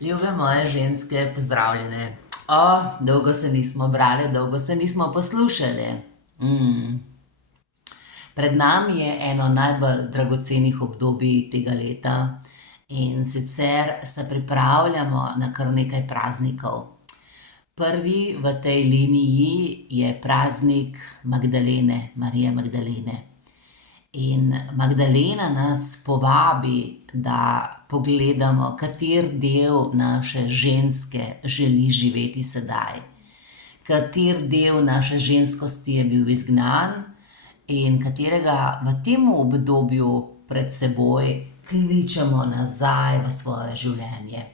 Ljube moje ženske, pozdravljene. Dolgo se nismo brali, dolgo se nismo poslušali. Pred nami je eno najbolj dragocenih obdobij tega leta, in sicer se pripravljamo na kar nekaj praznikov. Prvi v tej liniji je praznik Magdalene, Marije Magdalene. In Magdalena nas povabi, da pogledamo, kater del naše ženske želi živeti sedaj. Kater del naše ženskosti je bil izgnan in katerega v tem obdobju pred seboj kličemo nazaj v svoje življenje.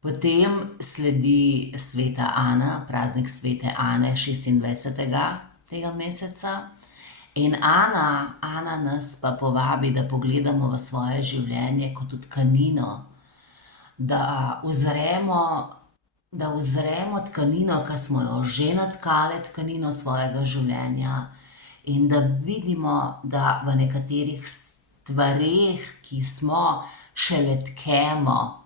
Potem sledi sveta Ana, praznik svete Ane, 26. tega meseca. In Ana nas pa povabi, da pogledamo v svoje življenje kot v tkanino, da uzremo tkanino, ki smo jo že natkale, tkanino svojega življenja, in da vidimo, da v nekaterih stvareh, ki smo, šele tkemo,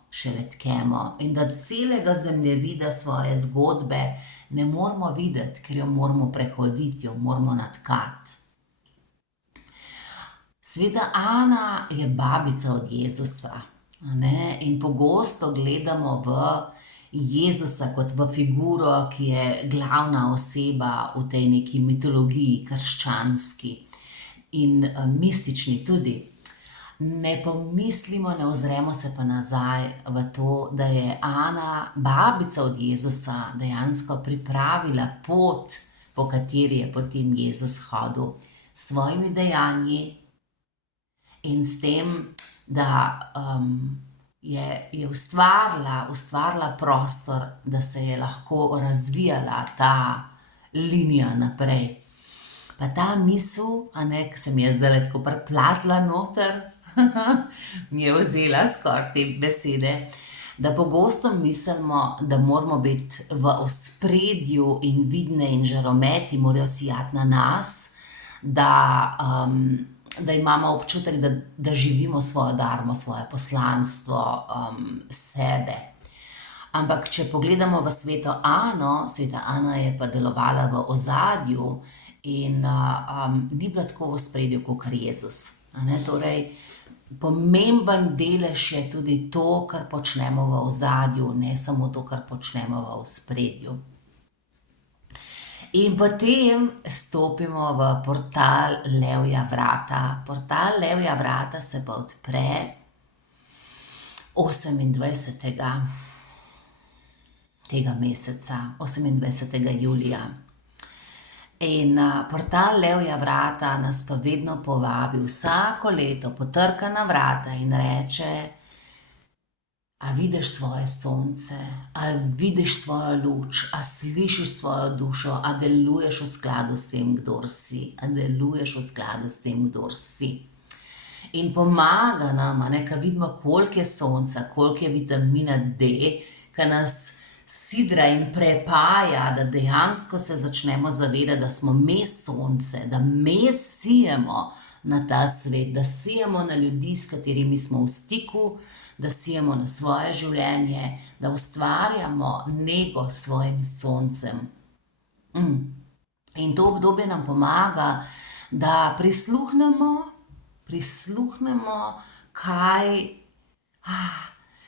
in da celega zemljevida svoje zgodbe ne moramo videti, ker jo moramo prehoditi, jo moramo natkati. Sveta Ana je babica od Jezusa, a ne, in pogosto gledamo v Jezusa kot v figuro, ki je glavna oseba v tej neki mitologiji krščanski in mistični tudi. Ne pomislimo, ne ozremo se pa nazaj v to, da je Ana, babica od Jezusa, dejansko pripravila pot, po kateri je potem Jezus hodil s svojimi dejanji in s tem, da je ustvarila prostor, da se je lahko razvijala ta linija naprej. Pa ta misel, a ne, ki se mi je zdajle tako priplazila noter, mi je vzela skoraj te besede, da pogosto mislimo, da moramo biti v ospredju in vidne in žarometi morajo sijati na nas, da imamo občutek, da živimo svojo darmo, svoje poslanstvo, sebe. Ampak če pogledamo v sveto Ano, sveta Ana je pa delovala v ozadju in ni bila tako v ospredju kakor Jezus, a ne, torej pomemben delež je tudi to, kar počnemo v ozadju, ne samo to, kar počnemo v ospredju. In potem stopimo v portal Levja vrata. Portal Levja vrata se pa odpre 28. tega meseca, 28. julija. In portal Levja vrata nas pa vedno povabi, vsako leto potrka na vrata in reče: a vidiš svoje sonce, a vidiš svojo luč, a slišiš svojo dušo, a deluješ v skladu s tem, kdor si, a deluješ v skladu s tem, kdor si. In pomaga nam, a ne, ko vidimo, koliko je sonca, koliko je vitamina D, ki nas sidra in prepaja, da dejansko se začnemo zavedati, da smo mi sonce, da mi sijemo na ta svet, da sijemo na ljudi, s katerimi smo v stiku, da sijemo na svoje življenje, da ustvarjamo nego s svojim soncem. In to obdobje nam pomaga, da prisluhnemo,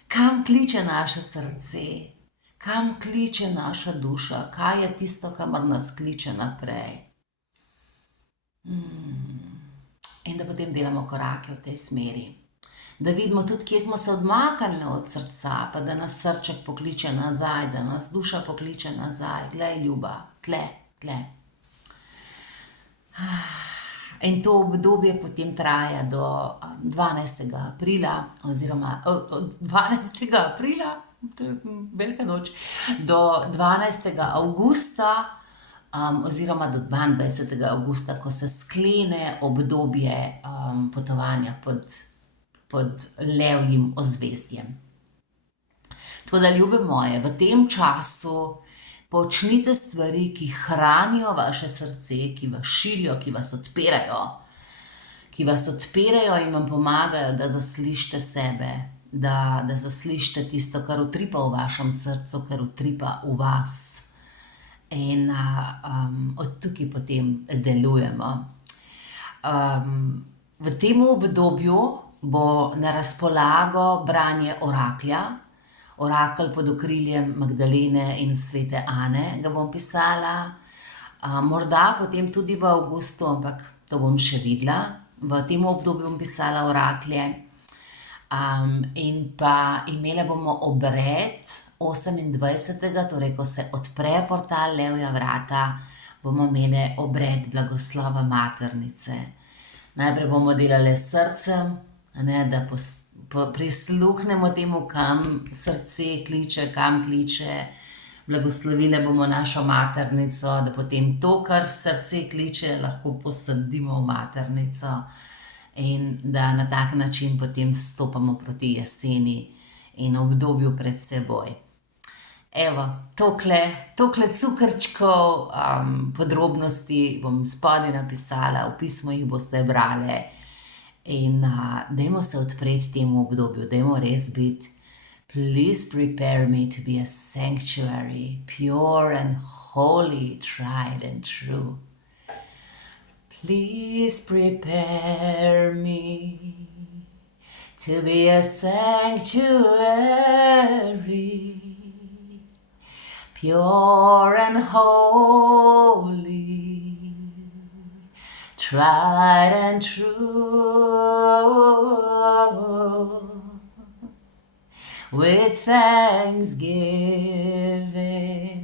kam kliče naše srce, kam kliče naša duša, kaj je tisto, kamor nas kliče naprej. In da potem delamo korake v tej smeri. Da vidimo tudi, kje smo se odmaknili od srca, pa da nas srček pokliče nazaj, da nas duša pokliče nazaj. Glej, ljuba, tle. In to obdobje potem traja do 12. aprila, oziroma od 12. aprila, to je velika noč, do 12. avgusta, oziroma do 22. avgusta, ko se sklene obdobje potovanja pod levjim ozvezdjem. Tako da, ljube moje, v tem času počnite stvari, ki hranijo vaše srce, ki vas širijo, ki vas odpirajo in vam pomagajo, da zaslišite sebe, da zaslišite tisto, kar utripa v vašem srcu, kar utripa v vas. In od tukaj potem delujemo. V tem obdobju bo na razpolago branje oraklja. Orakelj pod okriljem Magdalene in svete Ane ga bom pisala. Morda potem tudi v avgustu, ampak to bom še videla. V tem obdobju bom pisala oraklje. In pa imela bomo obred 28., torej ko se odpre portal Levja vrata, bomo imeli obred blagoslova maternice. Najprej bomo delale s srcem, da prisluhnemo temu, kam srce kliče, kam kliče. Blagoslovile bomo našo maternico, da potem to, kar srce kliče, lahko posadimo v maternico in da na tak način potem stopamo proti jeseni in obdobju pred seboj. Evo, toliko cukrčkov, podrobnosti bom spodaj napisala, v pismu jih boste brali. In dajmo se odpreti temu obdobju, dajmo res biti. Please prepare me to be a sanctuary, pure and holy, tried and true. Please prepare me to be a sanctuary, pure and holy, tried and true, with thanksgiving.